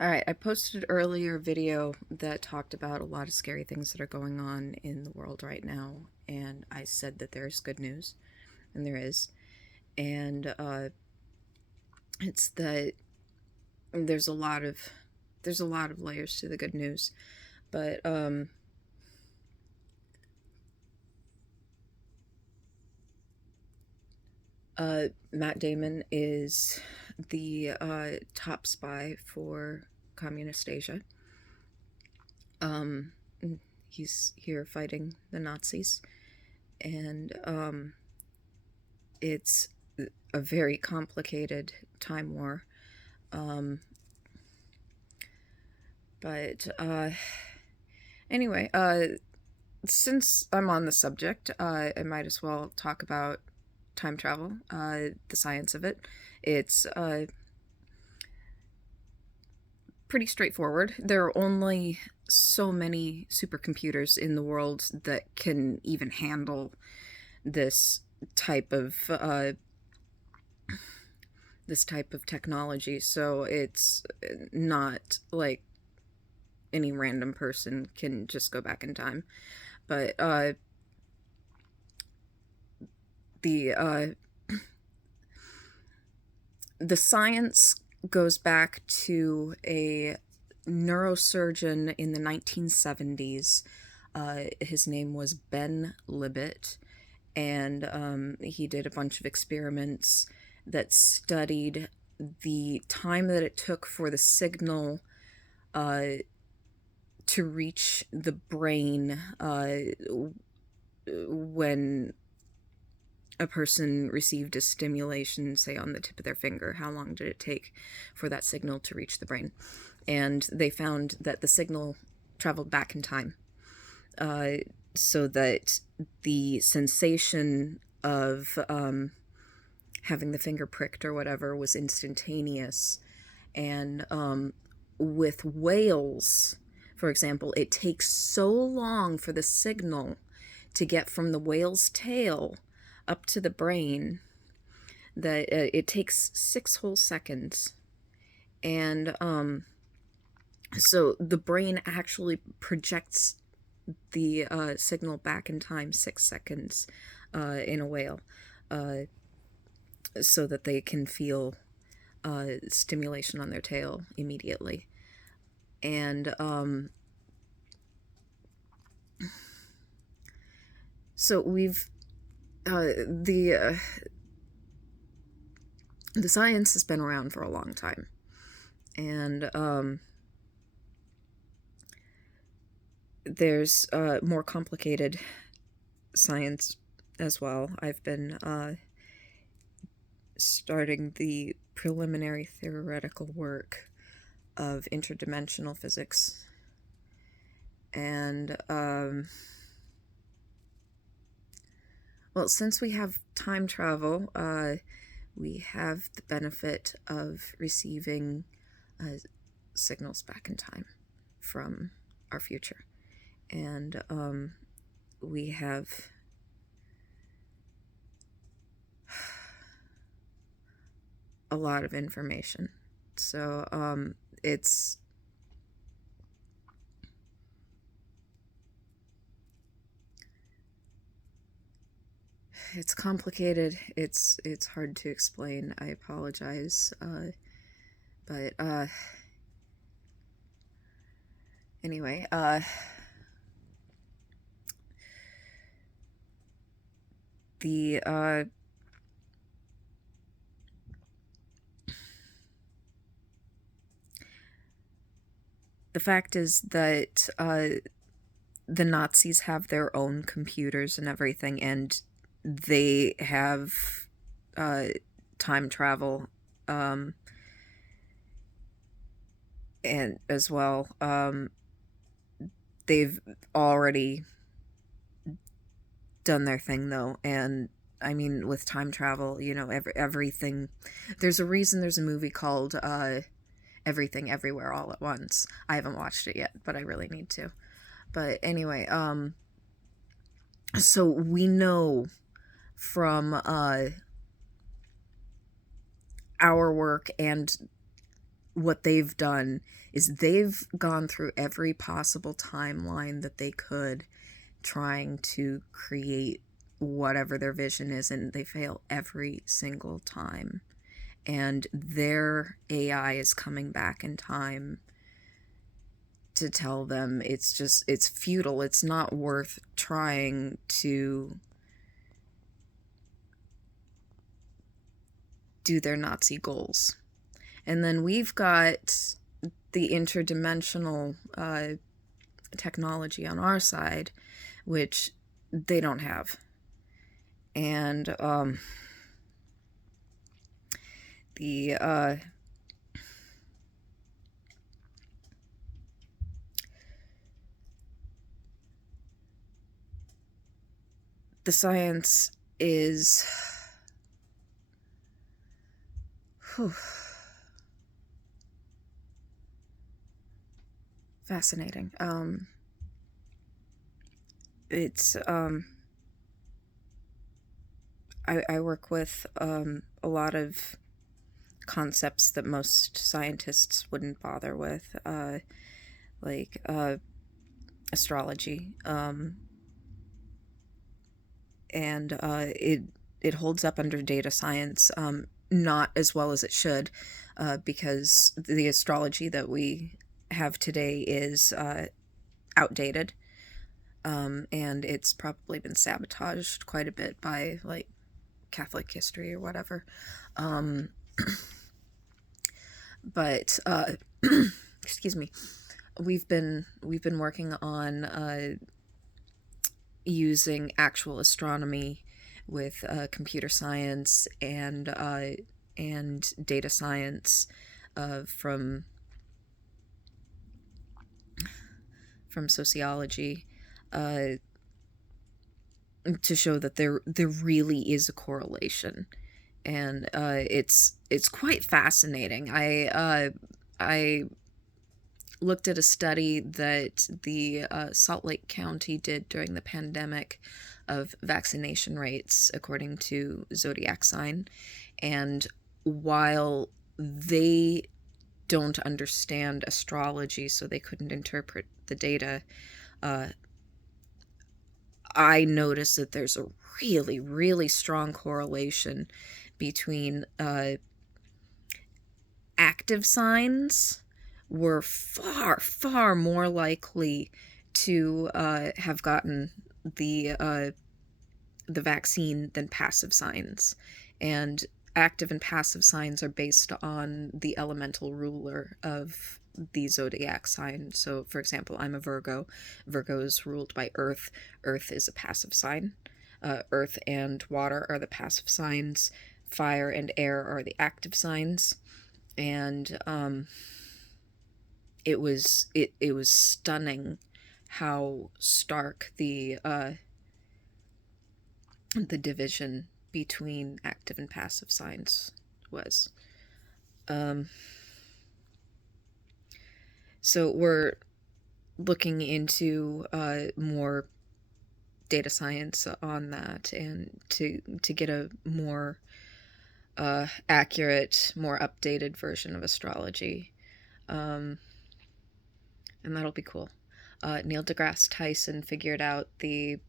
Alright, I posted earlier video that talked about a lot of scary things that are going on in the world right now, and I said that there's good news, and there is. And it's that there's a lot of layers to the good news. But Matt Damon is the top spy for Communist Asia. Um, he's here fighting the Nazis, and it's a very complicated time war. Um, but anyway, since I'm on the subject, I might as well talk about time travel, the science of it. It's pretty straightforward. There are only so many supercomputers in the world that can even handle this type of technology. So it's not like any random person can just go back in time. But the the science goes back to a neurosurgeon in the 1970s. His name was Ben Libet, and he did a bunch of experiments that studied the time that it took for the signal uh, to reach the brain when a person received a stimulation, say on the tip of their finger. How long did it take for that signal to reach the brain? And they found that the signal traveled back in time, uh, so that the sensation of having the finger pricked or whatever was instantaneous. And with whales, for example, it takes so long for the signal to get from the whale's tail up to the brain that it takes 6 whole seconds. And so the brain actually projects the signal back in time 6 seconds in a whale, so that they can feel stimulation on their tail immediately. And so we've the science has been around for a long time, and there's more complicated science as well. I've been starting the preliminary theoretical work of interdimensional physics, and well, since we have time travel, we have the benefit of receiving signals back in time from our future. And we have a lot of information. So it's complicated. It's hard to explain. I apologize. But anyway, the fact is that the Nazis have their own computers and everything, and they have time travel, and as well, they've already done their thing though. And I mean, with time travel, you know, everything. There's a reason there's a movie called Everything Everywhere All at Once. I haven't watched it yet, but I really need to. But anyway, so we know from our work and what they've done is they've gone through every possible timeline that they could, trying to create whatever their vision is, and they fail every single time. And their AI is coming back in time to tell them it's futile. It's not worth trying to do their Nazi goals. And then we've got the interdimensional technology on our side, which they don't have. And the science is fascinating. It's I work with a lot of concepts that most scientists wouldn't bother with, like astrology, and it holds up under data science, not as well as it should, because the astrology that we have today is outdated, and it's probably been sabotaged quite a bit by like Catholic history or whatever. But excuse me, we've been working on using actual astronomy with computer science and data science, from sociology, to show that there really is a correlation, and it's quite fascinating. I looked at a study that the Salt Lake County did during the pandemic of vaccination rates according to zodiac sign, and while they don't understand astrology, so they couldn't interpret the data, I noticed that there's a really, really strong correlation between active signs were far, far more likely to have gotten the vaccine than passive signs. And active and passive signs are based on the elemental ruler of the zodiac sign. So, for example, I'm a Virgo. Virgo is ruled by Earth. Earth is a passive sign. Earth and water are the passive signs. Fire and air are the active signs. And it was stunning how stark the division between active and passive signs was. So we're looking into more data science on that, and to get a more accurate, more updated version of astrology, and that'll be cool. Neil deGrasse Tyson figured out the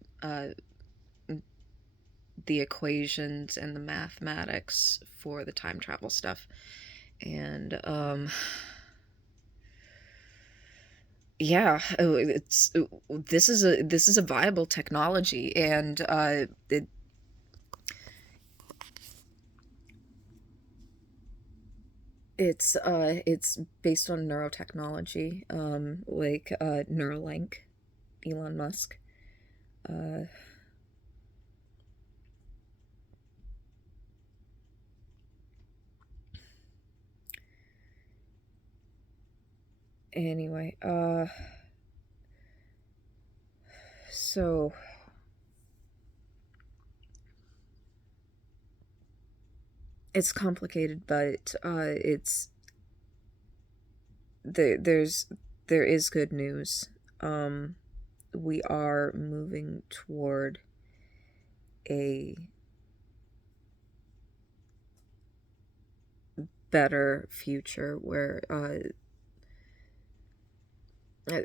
equations and the mathematics for the time travel stuff, and yeah, this is a viable technology, and it's based on neurotechnology, like Neuralink, Elon Musk. Anyway, so it's complicated, but there is good news. We are moving toward a better future where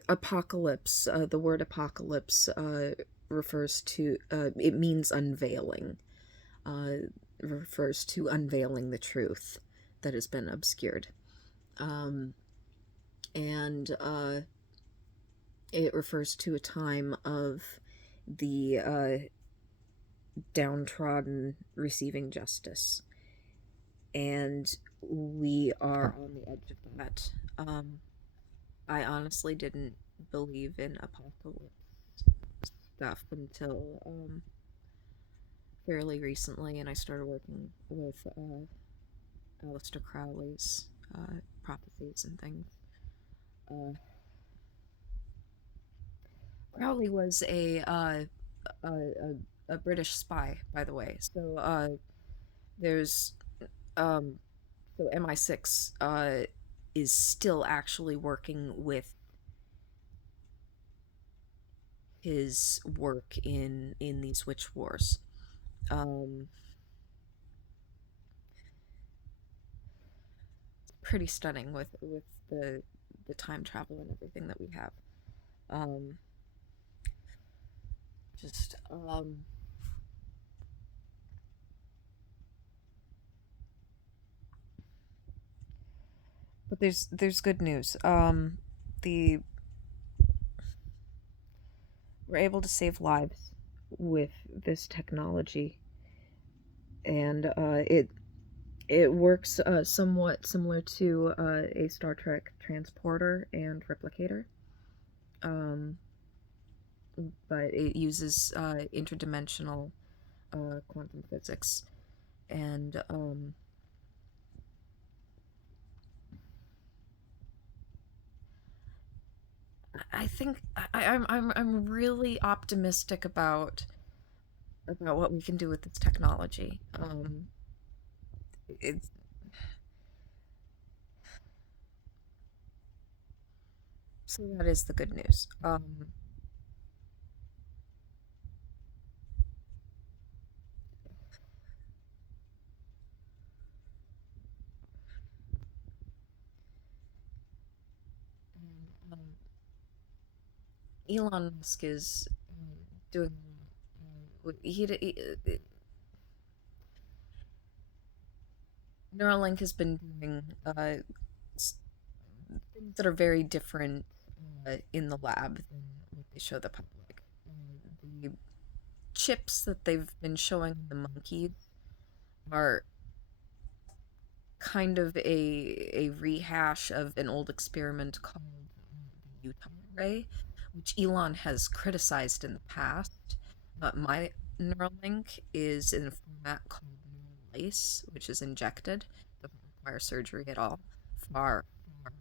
apocalypse, the word apocalypse refers to, it means unveiling, uh, refers to unveiling the truth that has been obscured. Um, and it refers to a time of the downtrodden receiving justice. And we are on the edge of that. I honestly didn't believe in apocalypse stuff until fairly recently, and I started working with Aleister Crowley's prophecies and things. Uh, Crowley was a British spy, by the way. So there's um, so MI6 is still actually working with his work in these witch wars. Um, Pretty stunning with the time travel and everything that we have. Um, just But there's good news. The We're able to save lives with this technology, and it works somewhat similar to a Star Trek transporter and replicator. Um, but it uses interdimensional quantum physics, and I think I'm really optimistic about what we can do with this technology. It's So that is the good news. Um, Elon Musk is doing. Neuralink has been doing things that are very different in the lab than what they show the public. The chips that they've been showing the monkeys are kind of a rehash of an old experiment called the Utah Ray, which Elon has criticized in the past. My Neuralink is in a format called Neuralace, which is injected, doesn't require surgery at all, far, far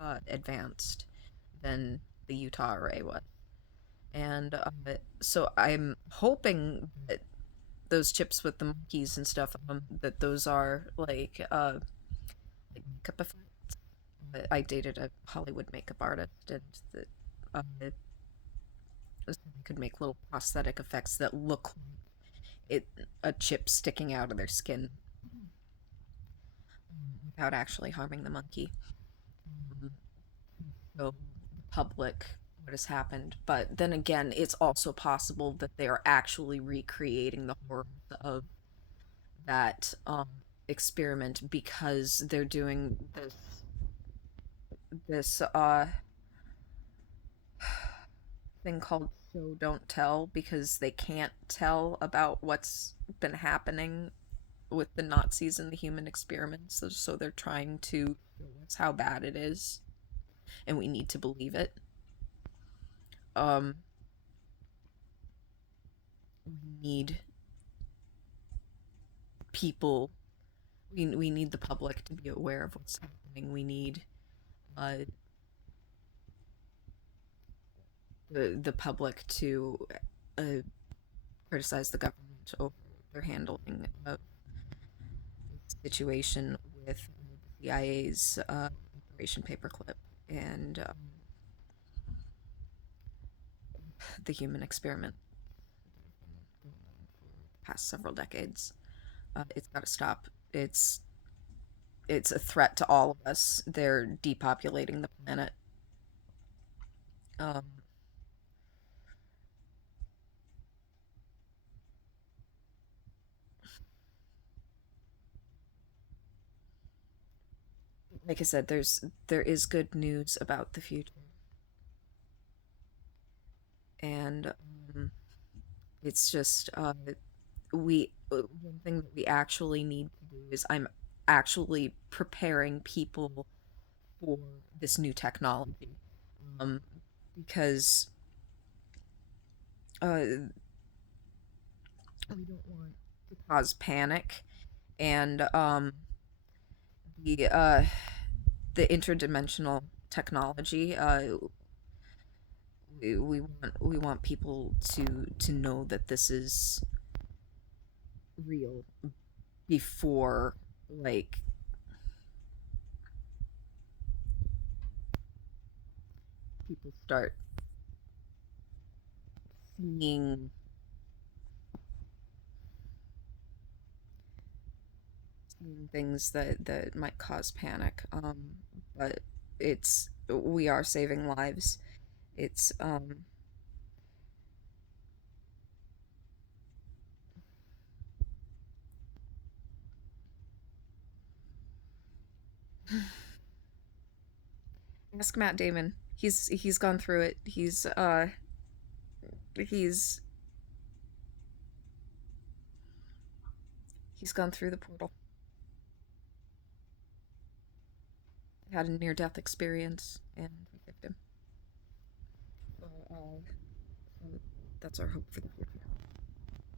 more advanced than the Utah Array was. And so I'm hoping that those chips with the monkeys and stuff, that those are like makeup effects. I dated a Hollywood makeup artist, and that they could make little prosthetic effects that look like a chip sticking out of their skin without actually harming the monkey. Um, so the public what has happened. But then again, it's also possible that they are actually recreating the horrors of that experiment because they're doing this thing called show don't tell because they can't tell about what's been happening with the Nazis and the human experiments. So they're trying to show us how bad it is, and we need to believe it. Um, we need people. We need the public to be aware of what's happening. We need uh, the public to uh, criticize the government over their handling of the situation with the CIA's Operation Paperclip and the human experiment for the past several decades. It's got to stop. It's it's a threat to all of us. They're depopulating the planet. Um, like I said, there is good news about the future, and it's just we one thing that we actually need to do is I'm actually preparing people for this new technology, um, because we don't want to cause panic, and the uh, the interdimensional technology. We want people to know that this is real before, like, people start seeing things that might cause panic. But it's we are saving lives. It's ask Matt Damon. He's gone through it. He's he's gone through the portal. Had a near death experience, and we picked him. So, so that's our hope for the future.